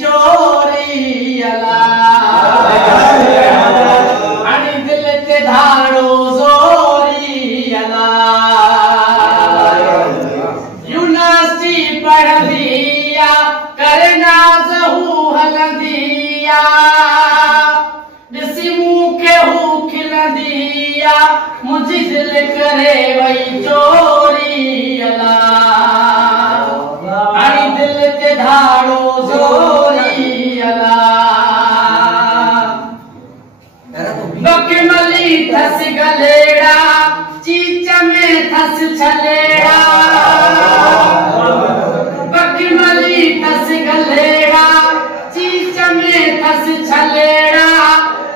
चोरी अला आणि दिल ते धाड़ो जोरी अला यूनिवर्सिटी पढ़दिया करना जहू हलंदिया दिसी मुखे हू खिलंदिया मुझी दिल करे वही चोरी अला आणि दिल ते धाड़ो जोरी अला बकमली थस गलेड़ा चीच में थस छलेड़ा बकमली थस गलेड़ा चीच में थस छलेड़ा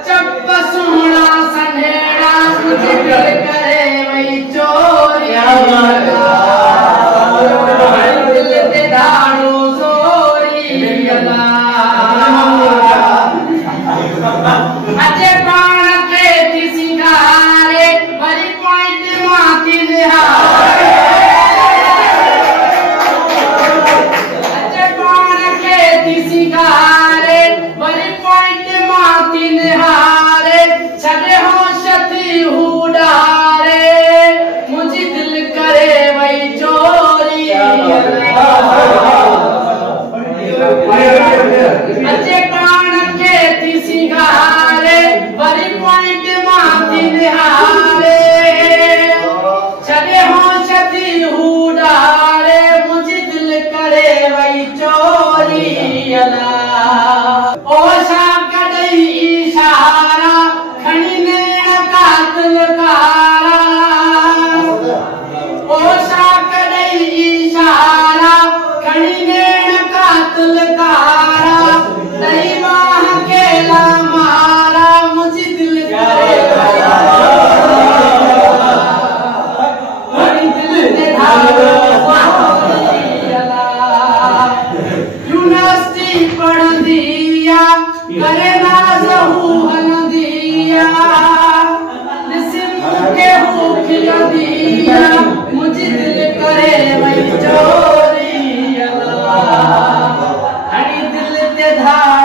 चप सोना सनेड़ा मुझे दिल करे वही चोरी अला दिल ते धाड़ो जोरी अला अजे पान के ती सिंगारे बड़ी पॉइंट माती निहारे अजे पान के ती सिंगारे बड़ी पॉइंट माती निहारे छड़े हो शती हुडारे मुझे दिल करे वही चोरी अजे पान के ती सिंगारे बड़ी पॉइंट माती निहारे छड़े हो शती हुडारे मुझे दिल करे वही चोरी अला ओशा कदई इशारा खणी ने कातिल कारा ओशा कदई इशारा खणी ने कातिल कारा नहीं बाह केला मारा मुझे दिल करे वही दिल ते धाड़ो जोरी अला यूनिवर्सिटी पढ़दिया करे ना जहू हलंदिया के हो खिलंदिया मुझे दिल करे वही चोरी अला आणि दिल ते धाड़ो